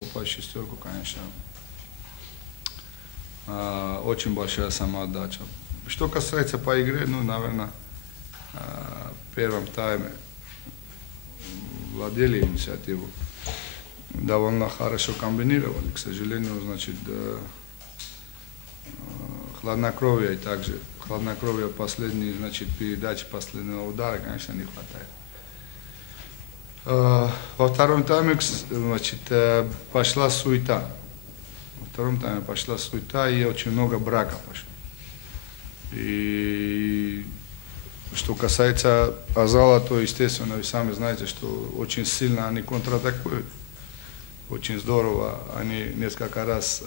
Попасть в шестерку, конечно, очень большая самоотдача. Что касается по игре, ну, наверное, в первом тайме владели инициативу, довольно хорошо комбинировали, к сожалению, значит, хладнокровия и также хладнокровия последней, значит, передачи последнего удара, конечно, не хватает. Во втором тайме, значит, пошла суета. Во втором тайме пошла суета и очень много брака пошло. И что касается Азала, то, естественно, вы сами знаете, что очень сильно они контратакуют. Очень здорово. Они несколько раз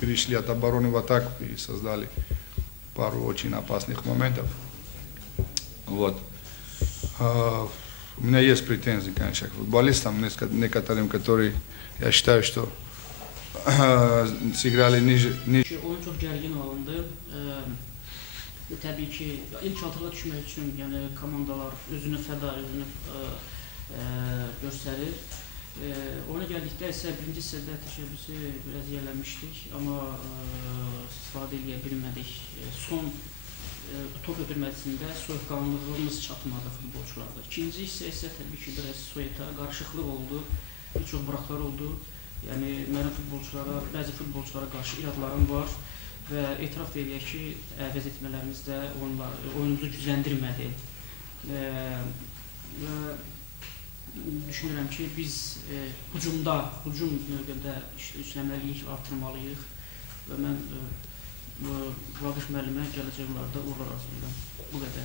перешли от обороны в атаку и создали пару очень опасных моментов. Вот. У меня есть претензии, конечно, к футболистам, некоторым, которые, я считаю, что sığrali Oyun çox gərgin alındı. Təbii ki, ilk altıda düşmək üçün yəni komandalar özünü fəda, özünü göstərir. Ona gəldikdə isə birinci hissədə təşəbbüsü biraz yerləmişdik, amma istifadə edə bilmədik. Son top ötürməsində soyuqqanlılığımız çatmadı futbolçularda. İkinci hissə isə təbii ki, biraz soyuta, qarışıqlıq oldu, bir çox buraxlar oldu. Yəni, mənim futbolçulara, bəzi futbolçulara qarşı iradlarım var və etiraf edək ki, əvəz etmələrimizdə oyunumuzu gücləndirmədi. Düşünürəm ki, biz hücum növbədə işləməliyik, artırmalıyıq və mən Vaqif müəllimə gələcək yıllarda uğurlar arzulayıram. Bu qədər.